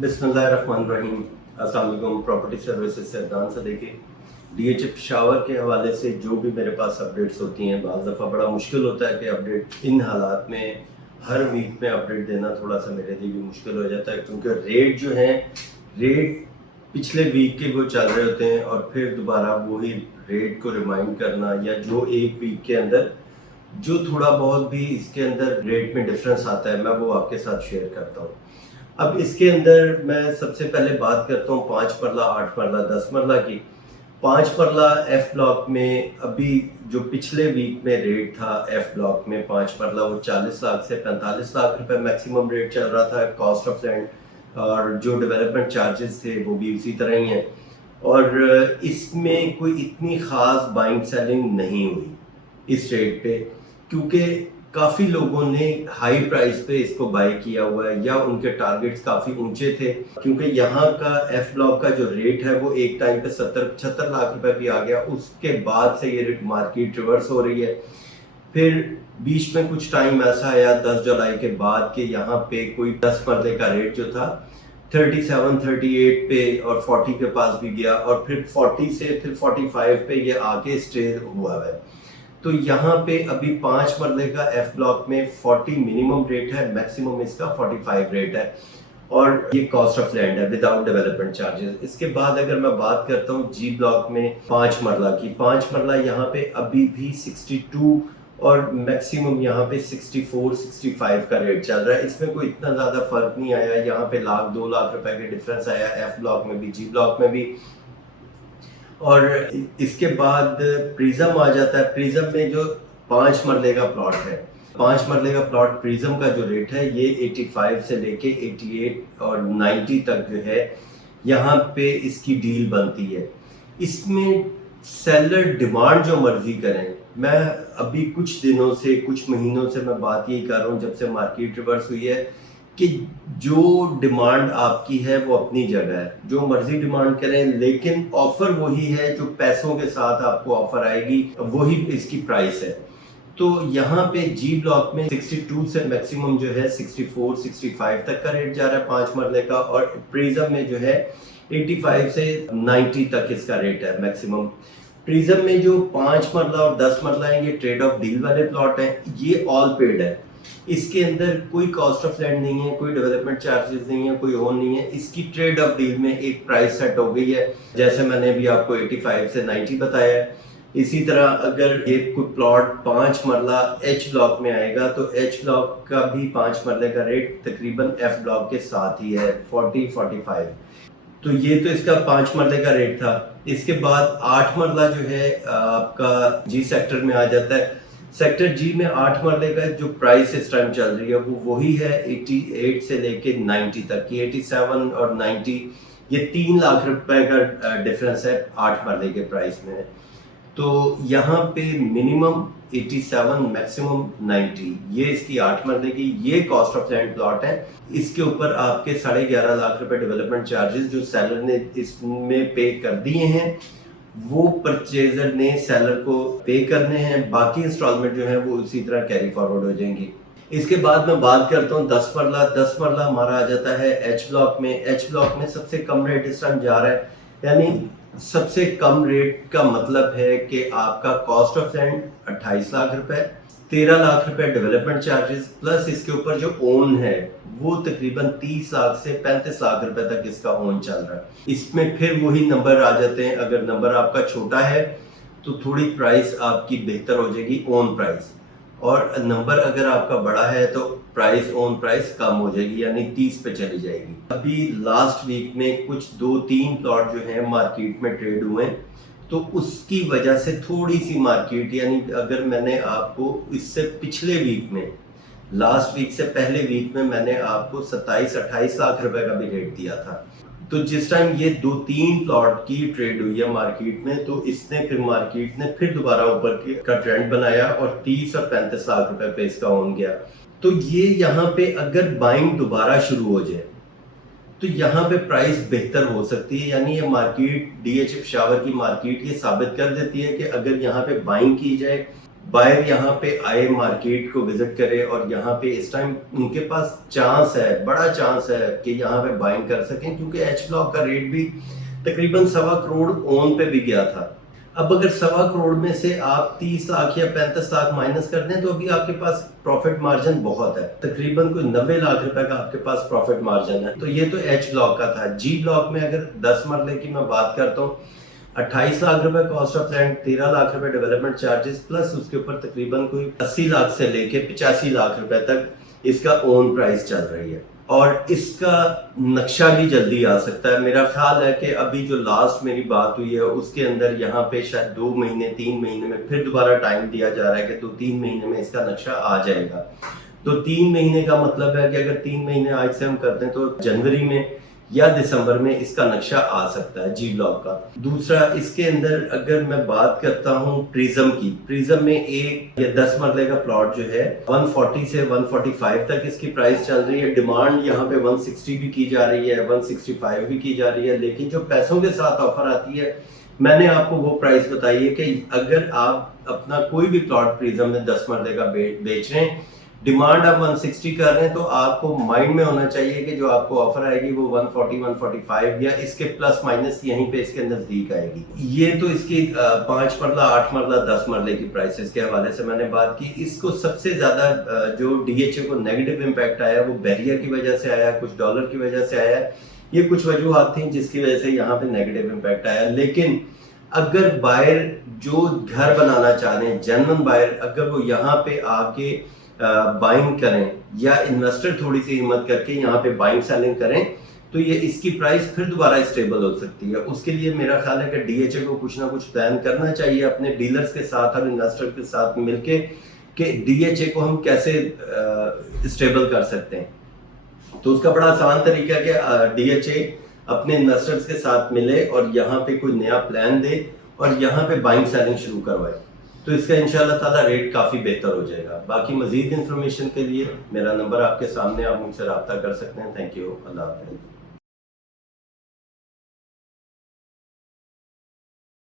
बिस्मिल्लाहिर्रहमानिर्रहीम। अस्सलाम वालेकुम। प्रॉपर्टी सर्विसेज से अदनान सदीकी। डीएचएफ शावर के हवाले से जो भी मेरे पास अपडेट्स होती हैं, बाज़ दफ़ा बड़ा मुश्किल होता है कि अपडेट इन हालात में हर वीक में अपडेट देना थोड़ा सा मेरे लिए भी मुश्किल हो जाता है, क्योंकि रेट जो हैं, रेट पिछले वीक के वो चल रहे होते हैं और फिर दोबारा वही रेट को रिमाइंड करना, या जो एक वीक के अंदर जो थोड़ा बहुत भी इसके अंदर रेट में डिफरेंस आता है, मैं वो आपके साथ शेयर करता हूँ। अब इसके अंदर मैं सबसे पहले बात करता हूँ 5 मरला, 8 मरला, 10 मरला की। 5 मरला एफ ब्लॉक में अभी जो पिछले वीक में रेट था एफ ब्लॉक में 5 मरला, वो 40 लाख से 45 लाख रुपए मैक्सिमम रेट चल रहा था। कॉस्ट ऑफ लैंड और जो डेवलपमेंट चार्जेस थे वो भी उसी तरह ही हैं, और इसमें कोई इतनी ख़ास बाइंग सेलिंग नहीं हुई इस रेट पे, क्योंकि काफ़ी लोगों ने हाई प्राइस पे इसको बाय किया हुआ है या उनके टारगेट्स काफ़ी ऊंचे थे, क्योंकि यहाँ का एफ ब्लॉक का जो रेट है वो एक टाइम पे 70-75 लाख रुपए भी आ गया। उसके बाद से ये मार्केट रिवर्स हो रही है। फिर बीच में कुछ टाइम ऐसा आया 10 जुलाई के बाद कि यहाँ पे कोई 10 मरले का रेट जो था 37-38 पे और 40 के पास भी गया, और फिर 40 से फिर 45 पे ये आके स्टे हुआ है। तो यहाँ पे अभी 5 मरले का एफ ब्लॉक में 40 मिनिमम रेट है, मैक्सिमम इसका 45 रेट है, और ये कॉस्ट ऑफ लैंड है विदाउट डेवलपमेंट चार्जेस। इसके बाद अगर मैं बात करता हूँ जी ब्लॉक में 5 मरला की, 5 मरला यहाँ पे अभी भी 62 और मैक्सिमम यहाँ पे 64-65 का रेट चल रहा है। इसमें कोई इतना ज़्यादा फर्क नहीं आया, यहाँ पे 1-2 लाख रुपए के डिफरेंस आया एफ ब्लॉक में भी, जी ब्लॉक में भी। और इसके बाद प्रिज्म आ जाता है। प्रिज्म में जो 5 मरले का प्लॉट है, 5 मरले का प्लॉट प्रिज्म का जो रेट है ये 85 से लेके 88 और 90 तक जो है यहाँ पे इसकी डील बनती है। इसमें सेलर डिमांड जो मर्जी करें। मैं अभी कुछ दिनों से, कुछ महीनों से मैं बात यही कर रहा हूँ जब से मार्केट रिवर्स हुई है, कि जो डिमांड आपकी है वो अपनी जगह है, जो मर्जी डिमांड करें, लेकिन ऑफर वही है जो पैसों के साथ आपको ऑफर आएगी, वही इसकी प्राइस है। तो यहाँ पे जी ब्लॉक में 62 से मैक्सिमम जो है 64-65 तक का रेट जा रहा है 5 मरले का, और प्रिज्म में जो है 85 से 90 तक इसका रेट है मैक्सिमम। प्रिज्म में जो 5 मरला और 10 मरला है ये ट्रेड ऑफ डील वाले प्लॉट हैं, ये ऑल पेड है। इसके अंदर कोई कॉस्ट ऑफ लैंड नहीं है, कोई डेवलपमेंट चार्जेस नहीं है, कोई ओन नहीं है। इसकी ट्रेड ऑफ डील में एक प्राइस सेट हो गई है, जैसे मैंने अभी आपको 85 से 90 बताया है। इसी तरह अगर ये कोई प्लॉट 5 मरला एच ब्लॉक में आएगा तो एच ब्लॉक का भी 5 मरले का रेट तकरीबन एफ ब्लॉक के साथ ही है 40-45। तो ये तो इसका 5 मरले का रेट था। इसके बाद 8 मरला जो है आपका जी सेक्टर में आ जाता है। सेक्टर जी में 8 मरले का जो प्राइस इस टाइम चल रही है वो वही है 88 से लेके 90 तक की। 87 और 90 ये 3 लाख रुपए का डिफरेंस है 8 मरले के प्राइस में। तो यहाँ पे मिनिमम 87, मैक्सिमम 90, ये इसकी 8 मरले की, ये कॉस्ट ऑफ लैंड प्लॉट है। इसके ऊपर आपके 11.5 लाख रुपए डेवलपमेंट चार्जेस जो सेलर ने इसमें पे कर दिए हैं वो परचेजर ने सेलर को पे करने हैं। बाकी इंस्टॉलमेंट जो है वो उसी तरह कैरी फॉरवर्ड हो जाएंगी। इसके बाद मैं बात करता हूँ 10 मरला। 10 मरला हमारा आ जाता है एच ब्लॉक में। एच ब्लॉक में सबसे कम रेट इस टाइम जा रहा है, यानी सबसे कम रेट का मतलब है कि आपका कॉस्ट ऑफ लैंड 28 लाख रुपए, 13 लाख रुपए डेवलपमेंट चार्जेस, प्लस इसके ऊपर जो ओन है वो तकरीबन 30 लाख से 35 लाख रुपए तक इसका ओन चल रहा है। इसमें फिर वही नंबर आ जाते हैं। अगर नंबर आपका छोटा है तो थोड़ी प्राइस आपकी बेहतर हो जाएगी ओन प्राइस, और नंबर अगर आपका बड़ा है तो प्राइस ओन प्राइस कम हो जाएगी, यानी 30 पे चली जाएगी। अभी लास्ट वीक में कुछ 2-3 प्लॉट जो है मार्केट में ट्रेड हुए, तो उसकी वजह से थोड़ी सी मार्केट, यानी अगर मैंने आपको इससे पिछले वीक में, लास्ट वीक से पहले वीक में मैंने आपको 27-28 लाख रुपए का भी रेट दिया था। तो जिस टाइम ये 2-3 प्लॉट की ट्रेड हुई है मार्केट में, तो इसने फिर मार्केट ने फिर दोबारा ऊपर का ट्रेंड बनाया और 30 और 35 लाख रुपए पे इसका ओन गया। तो ये यहाँ पे अगर बाइंग दोबारा शुरू हो जाए तो यहाँ पे प्राइस बेहतर हो सकती है, यानी ये मार्केट, डीएचएफ शावर की मार्केट ये साबित कर देती है कि अगर यहाँ पे बाइंग की जाए बायर यहाँ पे आए, मार्केट को विजिट करे और यहाँ पे इस टाइम उनके पास चांस है, बड़ा चांस है कि यहाँ पे बाइंग कर सकें, क्योंकि एच ब्लॉक का रेट भी तकरीबन 1.25 करोड़ ओन पे भी गया था। अब अगर 1.25 करोड़ में से आप 30 लाख या 35 लाख माइनस कर दें तो अभी आपके पास प्रॉफिट मार्जिन बहुत है, तकरीबन कोई 90 लाख रुपए का आपके पास प्रॉफिट मार्जिन है। तो ये तो एच ब्लॉक का था। जी ब्लॉक में अगर 10 मरले की मैं बात करता हूँ, 28 लाख रुपए कॉस्ट ऑफ लैंड, 13 लाख रुपए डेवलपमेंट चार्जेस, प्लस उसके ऊपर तकरीबन कोई 80 लाख से लेके 85 लाख रुपए तक इसका ओन प्राइस चल रही है। और इसका नक्शा भी जल्दी आ सकता है। मेरा ख्याल है कि अभी जो लास्ट मेरी बात हुई है उसके अंदर यहाँ पे शायद 2 महीने 3 महीने में फिर दोबारा टाइम दिया जा रहा है कि 2-3 महीने में इसका नक्शा आ जाएगा। तो 3 महीने का मतलब है कि अगर 3 महीने आज से हम करते हैं तो जनवरी में या दिसंबर में इसका नक्शा आ सकता है जी ब्लॉक का। दूसरा, इसके अंदर अगर मैं बात करता हूँ प्रिज्म की, प्रिज्म में एक या 10 मरले का प्लॉट जो है 140 से 145 तक इसकी प्राइस चल रही है। डिमांड यहाँ पे 160 भी की जा रही है, 165 भी की जा रही है, लेकिन जो पैसों के साथ ऑफर आती है, मैंने आपको वो प्राइस बताई है कि अगर आप अपना कोई भी प्लॉट प्रिज्म में 10 मरले का बेच रहे हैं, डिमांड आप 160 कर रहे हैं, तो आपको माइंड में होना चाहिए कि जो आपको ऑफर आएगी वो 140 145 या इसके प्लस माइनस यहीं पे इसके नजदीक आएगी। ये तो इसकी 5 मरला 8 मरला 10 मरले की प्राइसेस के हवाले से मैंने बात की। इसको सबसे ज्यादा जो डीएचए को नेगेटिव इम्पैक्ट आया वो बैरियर की वजह से आया, कुछ डॉलर की वजह से आया। ये कुछ वजूहत थी जिसकी वजह से यहाँ पे नेगेटिव इम्पैक्ट आया। लेकिन अगर बायर जो घर बनाना चाह रहे हैं, जेन्युइन बायर, अगर वो यहाँ पे आके बाइंग करें या इन्वेस्टर थोड़ी सी हिम्मत करके यहाँ पे बाइंग सेलिंग करें, तो ये इसकी प्राइस फिर दोबारा स्टेबल हो सकती है। उसके लिए मेरा ख्याल है कि डीएचए को कुछ ना कुछ प्लान करना चाहिए अपने डीलर्स के साथ और इन्वेस्टर के साथ मिलके कि डीएचए को हम कैसे स्टेबल कर सकते हैं। तो उसका बड़ा आसान तरीका है कि डीएचए अपने इन्वेस्टर्स के साथ मिले और यहाँ पे कोई नया प्लान दे और यहाँ पे बाइंग सेलिंग शुरू करवाए, तो इसका इंशाल्लाह ताला रेट काफ़ी बेहतर हो जाएगा। बाकी मजीद इन्फॉर्मेशन के लिए मेरा नंबर आपके सामने, आप मुझसे रब्ता कर सकते हैं। थैंक यू, अल्लाह हाफ़िज़।